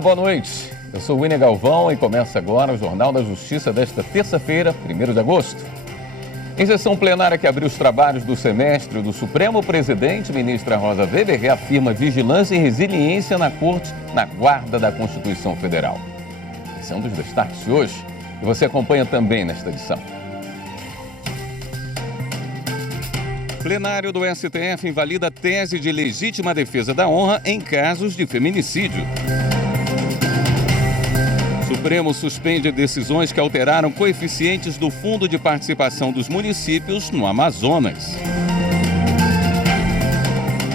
Olá, boa noite. Eu sou o William Galvão e começa agora o Jornal da Justiça desta terça-feira, 1º de agosto. Em sessão plenária que abriu os trabalhos do semestre do Supremo, o presidente, ministra Rosa Weber, reafirma vigilância e resiliência na Corte, na guarda da Constituição Federal. Esse é um dos destaques de hoje e você acompanha também nesta edição. Plenário do STF invalida a tese de legítima defesa da honra em casos de feminicídio. Supremo suspende decisões que alteraram coeficientes do Fundo de Participação dos Municípios no Amazonas.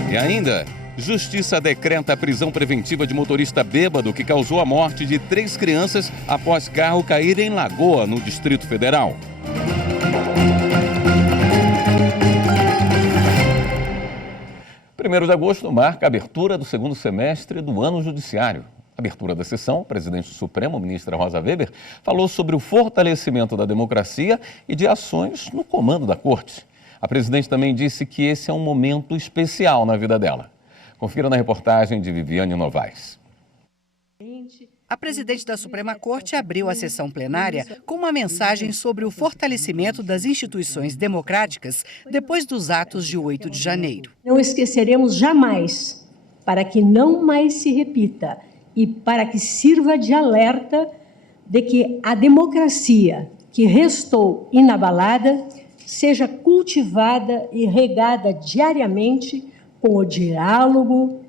E ainda, Justiça decreta a prisão preventiva de motorista bêbado que causou a morte de 3 crianças após carro cair em Lagoa, no Distrito Federal. 1º de agosto marca a abertura do segundo semestre do ano judiciário. Abertura da sessão, o presidente do Supremo, ministra Rosa Weber, falou sobre o fortalecimento da democracia e de ações no comando da Corte. A presidente também disse que esse é um momento especial na vida dela. Confira na reportagem de Viviane Novaes. A presidente da Suprema Corte abriu a sessão plenária com uma mensagem sobre o fortalecimento das instituições democráticas depois dos atos de 8 de janeiro. Não esqueceremos jamais, para que não mais se repita e para que sirva de alerta de que a democracia que restou inabalada seja cultivada e regada diariamente com o diálogo,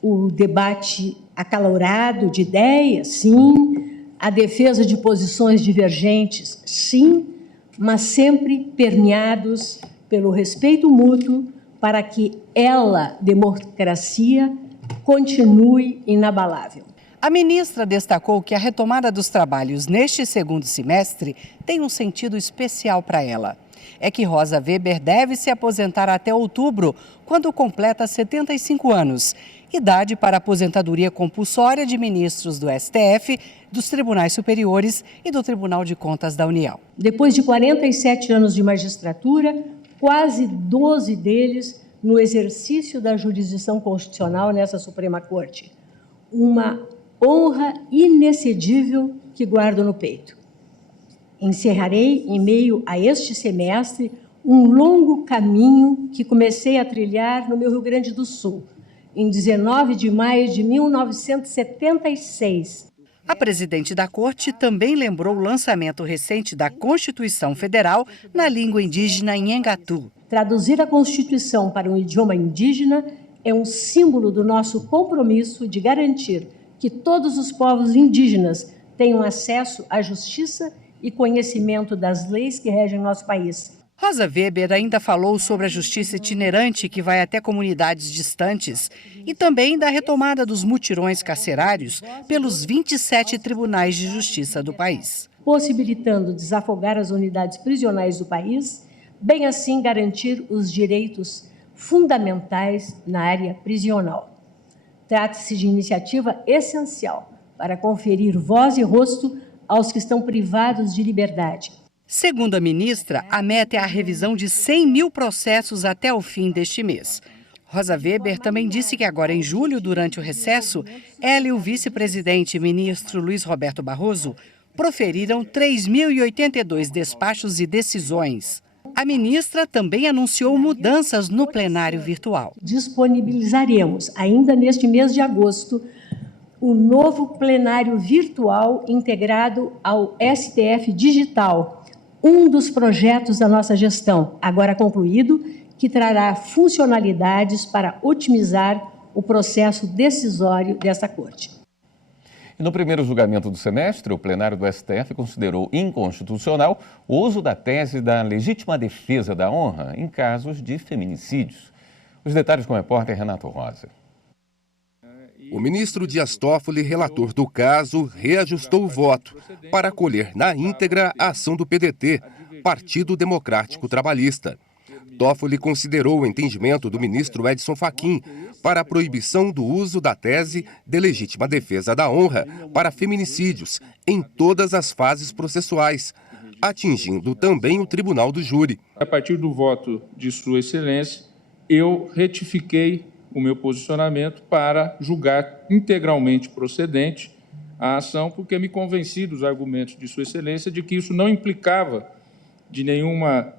o debate acalorado de ideias, sim, a defesa de posições divergentes, sim, mas sempre permeados pelo respeito mútuo para que ela, democracia, continue inabalável. A ministra destacou que a retomada dos trabalhos neste segundo semestre tem um sentido especial para ela. É que Rosa Weber deve se aposentar até outubro, quando completa 75 anos, idade para aposentadoria compulsória de ministros do STF, dos Tribunais Superiores e do Tribunal de Contas da União. Depois de 47 anos de magistratura, quase 12 deles no exercício da jurisdição constitucional nessa Suprema Corte. Uma honra inexcedível que guardo no peito. Encerrarei, em meio a este semestre, um longo caminho que comecei a trilhar no meu Rio Grande do Sul, em 19 de maio de 1976. A presidente da Corte também lembrou o lançamento recente da Constituição Federal na língua indígena Nhangatu. Traduzir a Constituição para um idioma indígena é um símbolo do nosso compromisso de garantir que todos os povos indígenas tenham acesso à justiça e conhecimento das leis que regem nosso país. Rosa Weber ainda falou sobre a justiça itinerante que vai até comunidades distantes e também da retomada dos mutirões carcerários pelos 27 tribunais de justiça do país. Possibilitando desafogar as unidades prisionais do país, bem assim garantir os direitos fundamentais na área prisional. Trata-se de iniciativa essencial para conferir voz e rosto aos que estão privados de liberdade. Segundo a ministra, a meta é a revisão de 100 mil processos até o fim deste mês. Rosa Weber também disse que agora em julho, durante o recesso, ela e o vice-presidente ministro Luiz Roberto Barroso proferiram 3.082 despachos e decisões. A ministra também anunciou mudanças no plenário virtual. Disponibilizaremos, ainda neste mês de agosto, o novo plenário virtual integrado ao STF Digital, um dos projetos da nossa gestão, agora concluído, que trará funcionalidades para otimizar o processo decisório dessa Corte. E no primeiro julgamento do semestre, o plenário do STF considerou inconstitucional o uso da tese da legítima defesa da honra em casos de feminicídios. Os detalhes com o repórter Renato Rosa. O ministro Dias Toffoli, relator do caso, reajustou o voto para acolher na íntegra a ação do PDT, Partido Democrático Trabalhista. Toffoli considerou o entendimento do ministro Edson Fachin para a proibição do uso da tese de legítima defesa da honra para feminicídios em todas as fases processuais, atingindo também o Tribunal do Júri. A partir do voto de Sua Excelência, eu retifiquei o meu posicionamento para julgar integralmente procedente a ação, porque me convenci dos argumentos de Sua Excelência de que isso não implicava de nenhuma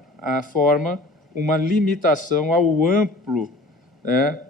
forma uma limitação ao amplo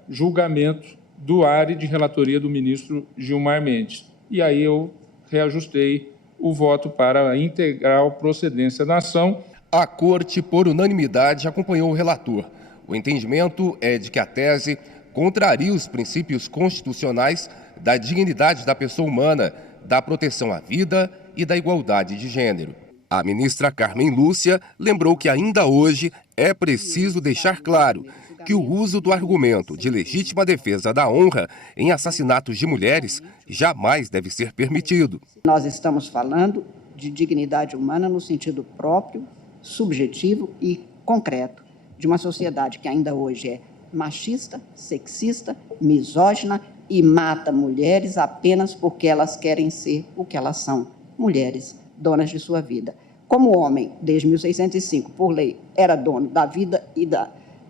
julgamento do ARE de relatoria do ministro Gilmar Mendes. E aí eu reajustei o voto para a integral procedência da ação. A Corte, por unanimidade, acompanhou o relator. O entendimento é de que a tese contraria os princípios constitucionais da dignidade da pessoa humana, da proteção à vida e da igualdade de gênero. A ministra Carmen Lúcia lembrou que ainda hoje é preciso deixar claro que o uso do argumento de legítima defesa da honra em assassinatos de mulheres jamais deve ser permitido. Nós estamos falando de dignidade humana no sentido próprio, subjetivo e concreto, de uma sociedade que ainda hoje é machista, sexista, misógina e mata mulheres apenas porque elas querem ser o que elas são, mulheres, donas de sua vida. Como o homem, desde 1605, por lei, era dono da vida e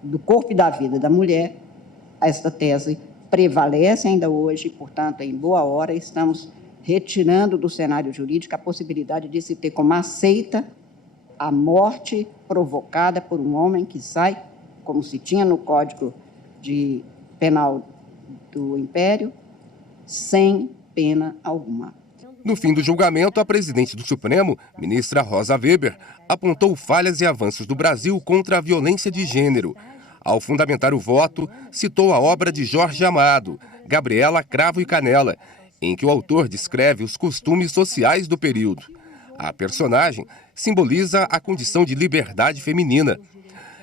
do corpo e da vida da mulher, esta tese prevalece ainda hoje, portanto, em boa hora, estamos retirando do cenário jurídico a possibilidade de se ter como aceita a morte provocada por um homem que sai, como se tinha no Código Penal do Império, sem pena alguma. No fim do julgamento, a presidente do Supremo, ministra Rosa Weber, apontou falhas e avanços do Brasil contra a violência de gênero. Ao fundamentar o voto, citou a obra de Jorge Amado, Gabriela Cravo e Canela, em que o autor descreve os costumes sociais do período. A personagem simboliza a condição de liberdade feminina.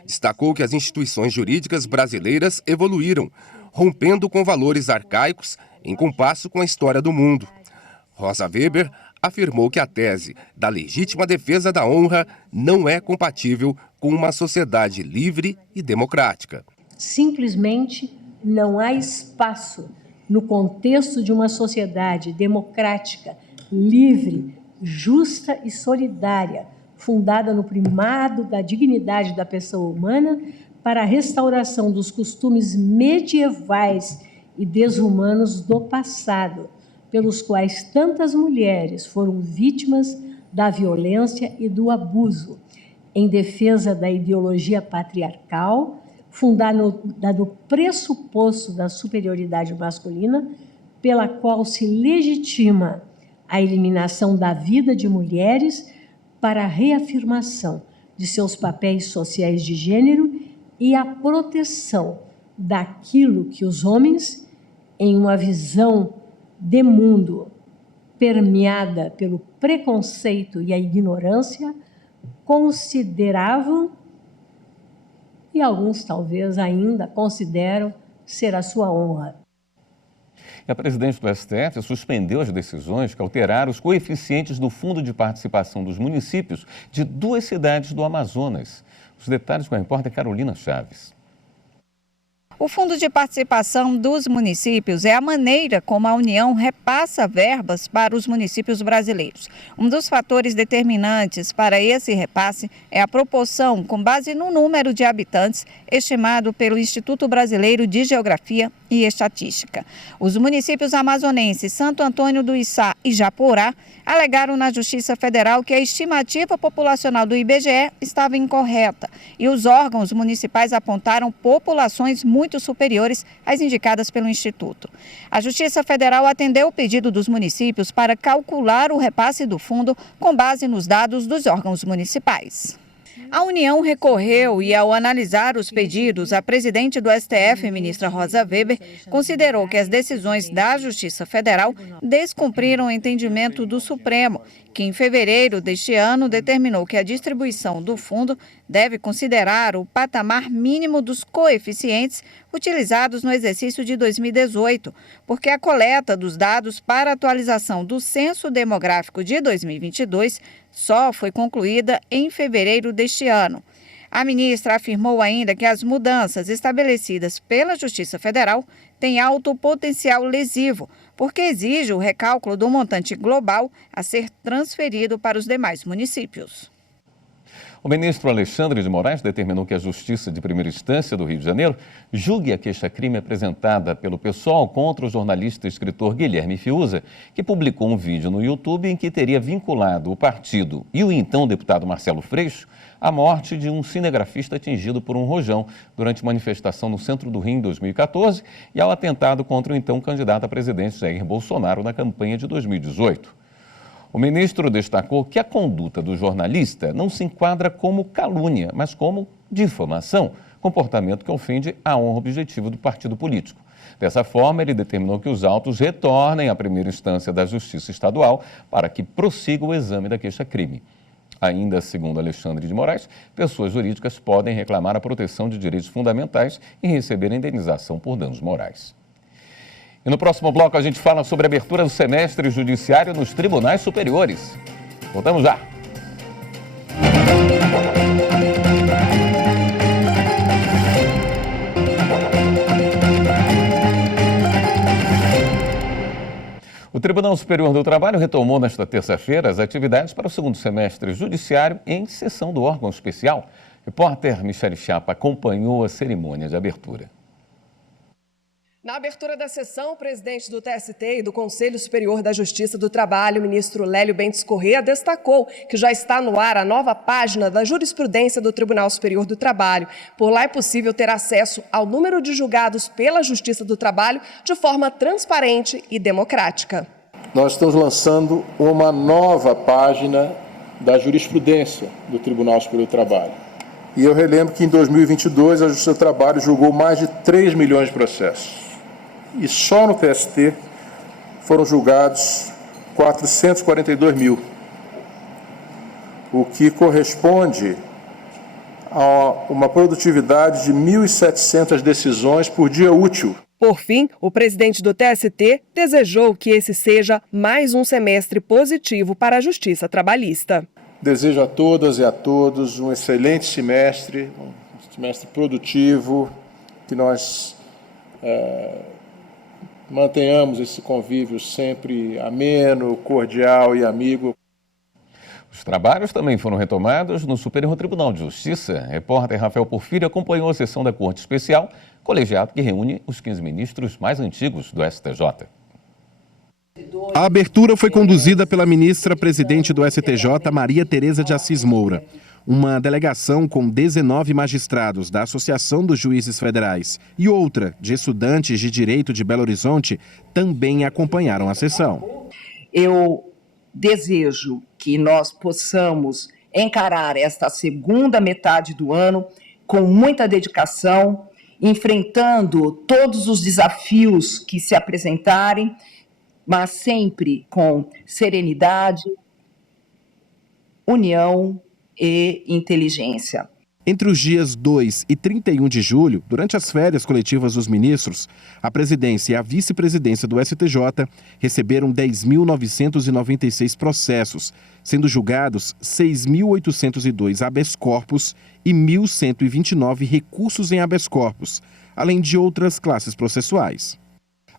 Destacou que as instituições jurídicas brasileiras evoluíram, rompendo com valores arcaicos em compasso com a história do mundo. Rosa Weber afirmou que a tese da legítima defesa da honra não é compatível com uma sociedade livre e democrática. Simplesmente não há espaço no contexto de uma sociedade democrática, livre, justa e solidária, fundada no primado da dignidade da pessoa humana para a restauração dos costumes medievais e desumanos do passado, pelos quais tantas mulheres foram vítimas da violência e do abuso, em defesa da ideologia patriarcal, fundada no pressuposto da superioridade masculina, pela qual se legitima a eliminação da vida de mulheres para a reafirmação de seus papéis sociais de gênero e a proteção daquilo que os homens, em uma visão de mundo permeada pelo preconceito e a ignorância, consideravam, e alguns talvez ainda consideram, ser a sua honra. A presidente do STF suspendeu as decisões que alteraram os coeficientes do Fundo de Participação dos Municípios de 2 cidades do Amazonas. Os detalhes com a repórter Carolina Chaves. O Fundo de Participação dos Municípios é a maneira como a União repassa verbas para os municípios brasileiros. Um dos fatores determinantes para esse repasse é a proporção com base no número de habitantes estimado pelo Instituto Brasileiro de Geografia e Estatística. Os municípios amazonenses Santo Antônio do Içá e Japorá alegaram na Justiça Federal que a estimativa populacional do IBGE estava incorreta e os órgãos municipais apontaram populações muito superiores às indicadas pelo Instituto. A Justiça Federal atendeu o pedido dos municípios para calcular o repasse do fundo com base nos dados dos órgãos municipais. A União recorreu e, ao analisar os pedidos, a presidente do STF, ministra Rosa Weber, considerou que as decisões da Justiça Federal descumpriram o entendimento do Supremo, que em fevereiro deste ano determinou que a distribuição do fundo deve considerar o patamar mínimo dos coeficientes utilizados no exercício de 2018, porque a coleta dos dados para atualização do Censo Demográfico de 2022 só foi concluída em fevereiro deste ano. A ministra afirmou ainda que as mudanças estabelecidas pela Justiça Federal têm alto potencial lesivo, porque exige o recálculo do montante global a ser transferido para os demais municípios. O ministro Alexandre de Moraes determinou que a Justiça de Primeira Instância do Rio de Janeiro julgue a queixa-crime apresentada pelo PSOL contra o jornalista e escritor Guilherme Fiuza, que publicou um vídeo no YouTube em que teria vinculado o partido e o então deputado Marcelo Freixo à morte de um cinegrafista atingido por um rojão durante manifestação no centro do Rio em 2014 e ao atentado contra o então candidato a presidente Jair Bolsonaro na campanha de 2018. O ministro destacou que a conduta do jornalista não se enquadra como calúnia, mas como difamação, comportamento que ofende a honra objetiva do partido político. Dessa forma, ele determinou que os autos retornem à primeira instância da Justiça Estadual para que prossiga o exame da queixa-crime. Ainda segundo Alexandre de Moraes, pessoas jurídicas podem reclamar a proteção de direitos fundamentais e receber indenização por danos morais. E no próximo bloco a gente fala sobre a abertura do semestre judiciário nos tribunais superiores. Voltamos já. O Tribunal Superior do Trabalho retomou nesta terça-feira as atividades para o segundo semestre judiciário em sessão do órgão especial. Repórter Michele Chapa acompanhou a cerimônia de abertura. Na abertura da sessão, o presidente do TST e do Conselho Superior da Justiça do Trabalho, o ministro Lélio Bentes Corrêa, destacou que já está no ar a nova página da jurisprudência do Tribunal Superior do Trabalho. Por lá é possível ter acesso ao número de julgados pela Justiça do Trabalho de forma transparente e democrática. Nós estamos lançando uma nova página da jurisprudência do Tribunal Superior do Trabalho. E eu relembro que em 2022 a Justiça do Trabalho julgou mais de 3 milhões de processos. E só no TST foram julgados 442 mil, o que corresponde a uma produtividade de 1.700 decisões por dia útil. Por fim, o presidente do TST desejou que esse seja mais um semestre positivo para a Justiça Trabalhista. Desejo a todas e a todos um excelente semestre, um semestre produtivo, que nós mantenhamos esse convívio sempre ameno, cordial e amigo. Os trabalhos também foram retomados no Superior Tribunal de Justiça. Repórter Rafael Porfírio acompanhou a sessão da Corte Especial, colegiado que reúne os 15 ministros mais antigos do STJ. A abertura foi conduzida pela ministra-presidente do STJ, Maria Tereza de Assis Moura. Uma delegação com 19 magistrados da Associação dos Juízes Federais e outra de estudantes de Direito de Belo Horizonte também acompanharam a sessão. Eu desejo que nós possamos encarar esta segunda metade do ano com muita dedicação, enfrentando todos os desafios que se apresentarem, mas sempre com serenidade, união e inteligência. Entre os dias 2 e 31 de julho, durante as férias coletivas dos ministros, a presidência e a vice-presidência do STJ receberam 10.996 processos, sendo julgados 6.802 habeas corpus e 1.129 recursos em habeas corpus, além de outras classes processuais.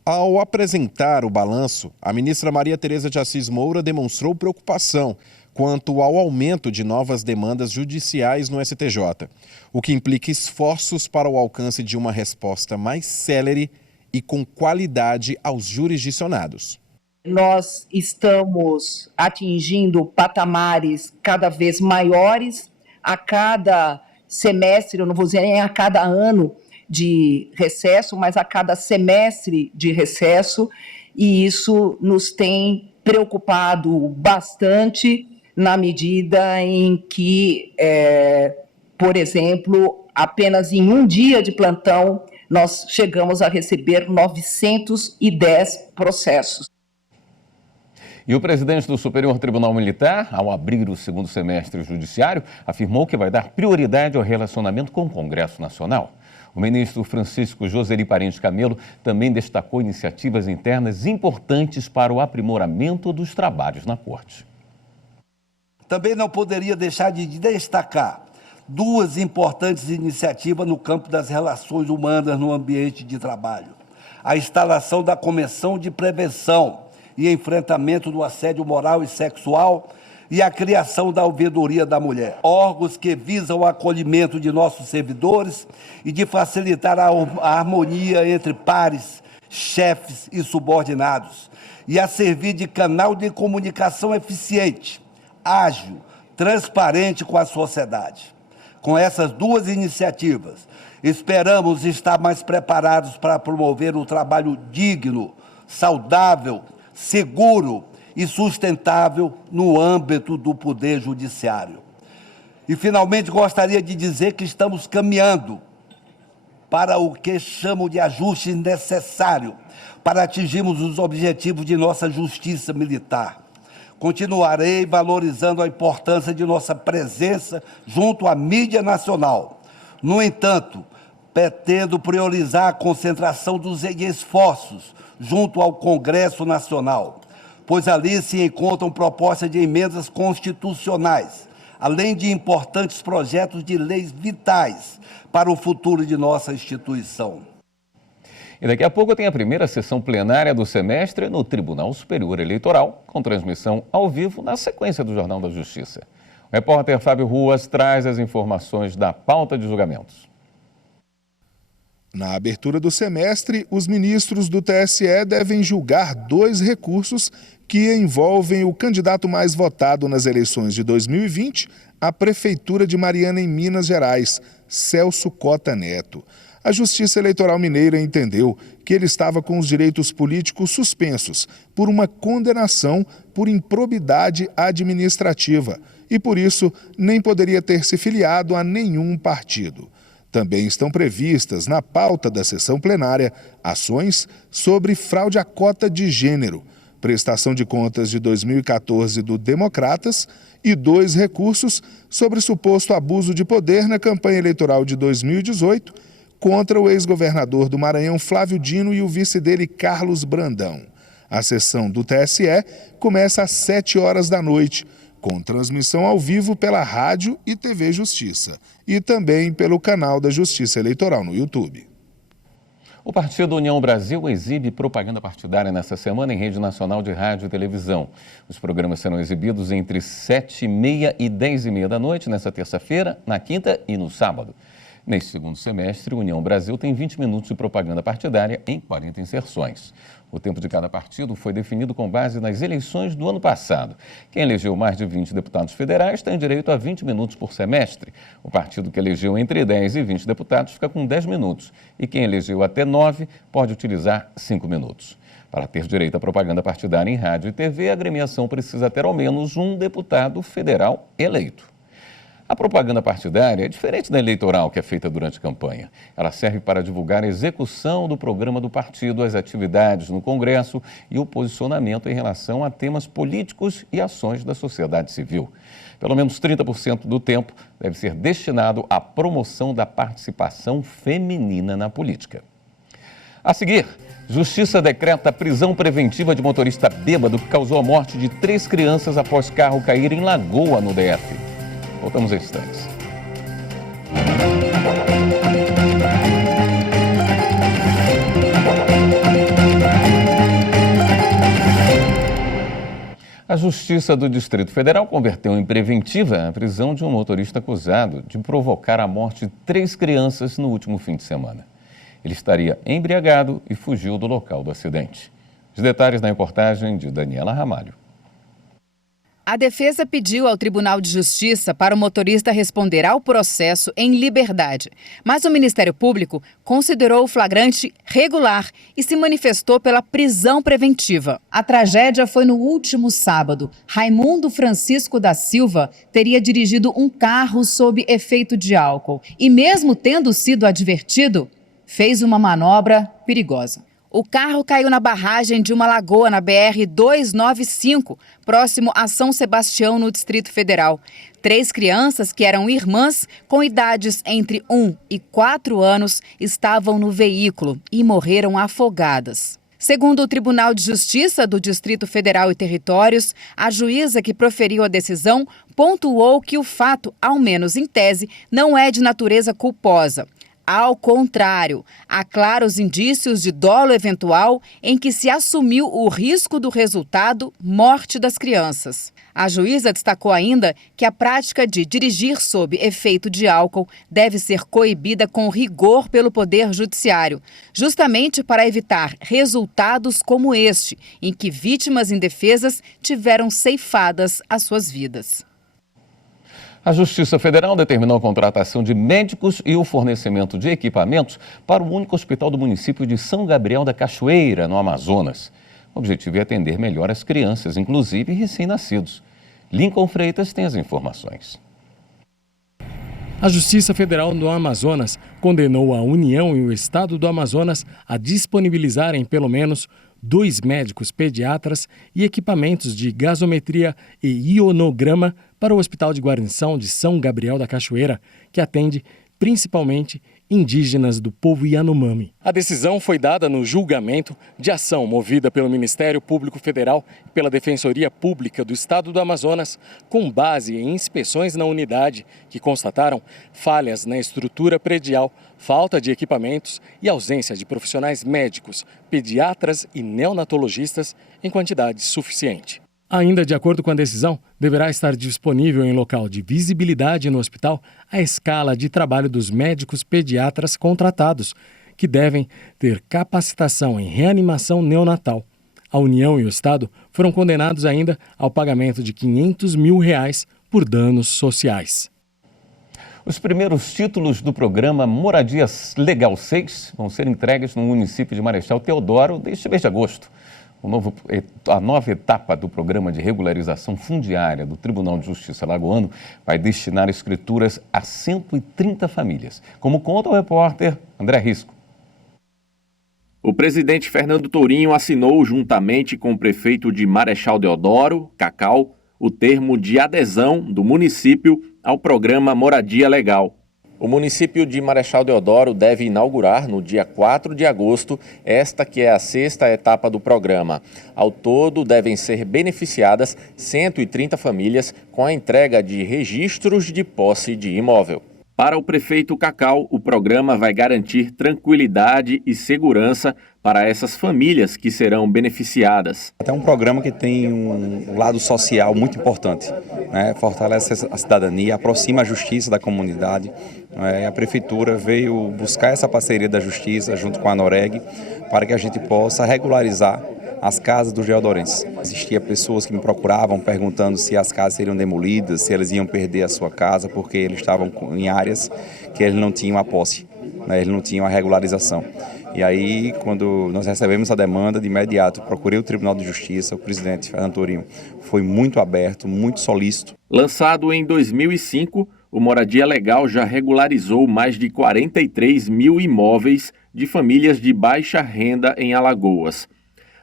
Ao apresentar o balanço, a ministra Maria Tereza de Assis Moura demonstrou preocupação quanto ao aumento de novas demandas judiciais no STJ, o que implica esforços para o alcance de uma resposta mais célere e com qualidade aos jurisdicionados. Nós estamos atingindo patamares cada vez maiores a cada semestre, eu não vou dizer nem a cada ano de recesso, mas a cada semestre de recesso, e isso nos tem preocupado bastante na medida em que, por exemplo, apenas em um dia de plantão, nós chegamos a receber 910 processos. E o presidente do Superior Tribunal Militar, ao abrir o segundo semestre judiciário, afirmou que vai dar prioridade ao relacionamento com o Congresso Nacional. O ministro Francisco Joseli Parente Camelo também destacou iniciativas internas importantes para o aprimoramento dos trabalhos na Corte. Também não poderia deixar de destacar duas importantes iniciativas no campo das relações humanas no ambiente de trabalho. A instalação da Comissão de Prevenção e Enfrentamento do Assédio Moral e Sexual e a criação da Ouvidoria da Mulher, órgãos que visam o acolhimento de nossos servidores e de facilitar a harmonia entre pares, chefes e subordinados, e a servir de canal de comunicação eficiente, ágil, transparente com a sociedade. Com essas duas iniciativas, esperamos estar mais preparados para promover um trabalho digno, saudável, seguro e sustentável no âmbito do Poder Judiciário. E, finalmente, gostaria de dizer que estamos caminhando para o que chamo de ajuste necessário para atingirmos os objetivos de nossa justiça militar. Continuarei valorizando a importância de nossa presença junto à mídia nacional. No entanto, pretendo priorizar a concentração dos esforços junto ao Congresso Nacional, pois ali se encontram propostas de emendas constitucionais, além de importantes projetos de leis vitais para o futuro de nossa instituição. E daqui a pouco tem a primeira sessão plenária do semestre no Tribunal Superior Eleitoral, com transmissão ao vivo na sequência do Jornal da Justiça. O repórter Fábio Ruas traz as informações da pauta de julgamentos. Na abertura do semestre, os ministros do TSE devem julgar 2 recursos que envolvem o candidato mais votado nas eleições de 2020 à Prefeitura de Mariana, em Minas Gerais, Celso Cota Neto. A Justiça Eleitoral Mineira entendeu que ele estava com os direitos políticos suspensos por uma condenação por improbidade administrativa e, por isso, nem poderia ter se filiado a nenhum partido. Também estão previstas na pauta da sessão plenária ações sobre fraude à cota de gênero, prestação de contas de 2014 do Democratas e 2 recursos sobre suposto abuso de poder na campanha eleitoral de 2018 contra o ex-governador do Maranhão, Flávio Dino, e o vice dele, Carlos Brandão. A sessão do TSE começa às 7 horas da noite, com transmissão ao vivo pela Rádio e TV Justiça e também pelo canal da Justiça Eleitoral no YouTube. O Partido União Brasil exibe propaganda partidária nesta semana em rede nacional de rádio e televisão. Os programas serão exibidos entre 7h30 e 10h30 da noite, nesta terça-feira, na quinta e no sábado. Neste segundo semestre, o União Brasil tem 20 minutos de propaganda partidária em 40 inserções. O tempo de cada partido foi definido com base nas eleições do ano passado. Quem elegeu mais de 20 deputados federais tem direito a 20 minutos por semestre. O partido que elegeu entre 10 e 20 deputados fica com 10 minutos. E quem elegeu até 9 pode utilizar 5 minutos. Para ter direito à propaganda partidária em rádio e TV, a agremiação precisa ter ao menos um deputado federal eleito. A propaganda partidária é diferente da eleitoral, que é feita durante a campanha. Ela serve para divulgar a execução do programa do partido, as atividades no Congresso e o posicionamento em relação a temas políticos e ações da sociedade civil. Pelo menos 30% do tempo deve ser destinado à promoção da participação feminina na política. A seguir, Justiça decreta prisão preventiva de motorista bêbado que causou a morte de 3 crianças após carro cair em Lagoa, no DF. Voltamos em instantes. A Justiça do Distrito Federal converteu em preventiva a prisão de um motorista acusado de provocar a morte de 3 crianças no último fim de semana. Ele estaria embriagado e fugiu do local do acidente. Os detalhes na reportagem de Daniela Ramalho. A defesa pediu ao Tribunal de Justiça para o motorista responder ao processo em liberdade, mas o Ministério Público considerou o flagrante regular e se manifestou pela prisão preventiva. A tragédia foi no último sábado. Raimundo Francisco da Silva teria dirigido um carro sob efeito de álcool e, mesmo tendo sido advertido, fez uma manobra perigosa. O carro caiu na barragem de uma lagoa na BR-295, próximo a São Sebastião, no Distrito Federal. 3 crianças, que eram irmãs, com idades entre 1 e 4 anos, estavam no veículo e morreram afogadas. Segundo o Tribunal de Justiça do Distrito Federal e Territórios, a juíza que proferiu a decisão pontuou que o fato, ao menos em tese, não é de natureza culposa. Ao contrário, há claros indícios de dolo eventual em que se assumiu o risco do resultado morte das crianças. A juíza destacou ainda que a prática de dirigir sob efeito de álcool deve ser coibida com rigor pelo Poder Judiciário, justamente para evitar resultados como este, em que vítimas indefesas tiveram ceifadas as suas vidas. A Justiça Federal determinou a contratação de médicos e o fornecimento de equipamentos para o único hospital do município de São Gabriel da Cachoeira, no Amazonas. O objetivo é atender melhor as crianças, inclusive recém-nascidos. Lincoln Freitas tem as informações. A Justiça Federal do Amazonas condenou a União e o Estado do Amazonas a disponibilizarem pelo menos 2 médicos pediatras e equipamentos de gasometria e ionograma para o Hospital de Guarnição de São Gabriel da Cachoeira, que atende principalmente indígenas do povo Yanomami. A decisão foi dada no julgamento de ação movida pelo Ministério Público Federal e pela Defensoria Pública do Estado do Amazonas, com base em inspeções na unidade que constataram falhas na estrutura predial, falta de equipamentos e ausência de profissionais médicos, pediatras e neonatologistas em quantidade suficiente. Ainda de acordo com a decisão, deverá estar disponível em local de visibilidade no hospital a escala de trabalho dos médicos pediatras contratados, que devem ter capacitação em reanimação neonatal. A União e o Estado foram condenados ainda ao pagamento de R$500 mil por danos sociais. Os primeiros títulos do programa Moradia Legal 6 vão ser entregues no município de Marechal Deodoro deste mês de agosto. A nova etapa do programa de regularização fundiária do Tribunal de Justiça Alagoano vai destinar escrituras a 130 famílias, como conta o repórter André Risco. O presidente Fernando Tourinho assinou, juntamente com o prefeito de Marechal Deodoro, Cacau, o termo de adesão do município ao programa Moradia Legal. O município de Marechal Deodoro deve inaugurar no dia 4 de agosto esta que é a 6ª etapa do programa. Ao todo, devem ser beneficiadas 130 famílias com a entrega de registros de posse de imóvel. Para o prefeito Cacau, o programa vai garantir tranquilidade e segurança para essas famílias que serão beneficiadas. É um programa que tem um lado social muito importante, né? Fortalece a cidadania, aproxima a justiça da comunidade. A prefeitura veio buscar essa parceria da justiça junto com a Noreg para que a gente possa regularizar as casas dos deodorenses. Existia pessoas que me procuravam perguntando se as casas seriam demolidas, se eles iam perder a sua casa, porque eles estavam em áreas que eles não tinham a posse, né? Eles não tinham a regularização. E aí, quando nós recebemos a demanda, de imediato procurei o Tribunal de Justiça, o presidente Fernando Tourinho foi muito aberto, muito solícito. Lançado em 2005, o Moradia Legal já regularizou mais de 43 mil imóveis de famílias de baixa renda em Alagoas.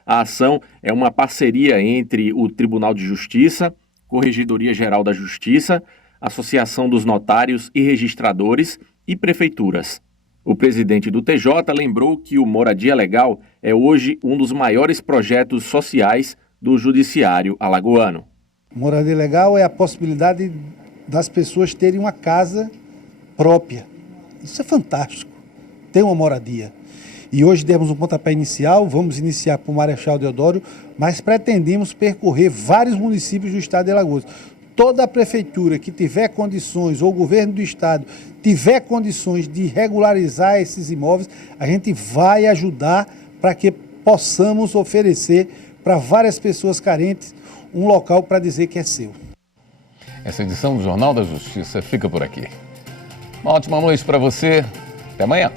A ação é uma parceria entre o Tribunal de Justiça, Corregedoria Geral da Justiça, Associação dos Notários e Registradores e prefeituras. O presidente do TJ lembrou que o Moradia Legal é hoje um dos maiores projetos sociais do Judiciário alagoano. Moradia Legal é a possibilidade das pessoas terem uma casa própria. Isso é fantástico, ter uma moradia. E hoje demos um pontapé inicial, vamos iniciar por Marechal Deodoro, mas pretendemos percorrer vários municípios do estado de Alagoas. Toda a prefeitura que tiver condições, ou o governo do estado tiver condições de regularizar esses imóveis, a gente vai ajudar para que possamos oferecer para várias pessoas carentes um local para dizer que é seu. Essa edição do Jornal da Justiça fica por aqui. Uma ótima noite para você. Até amanhã.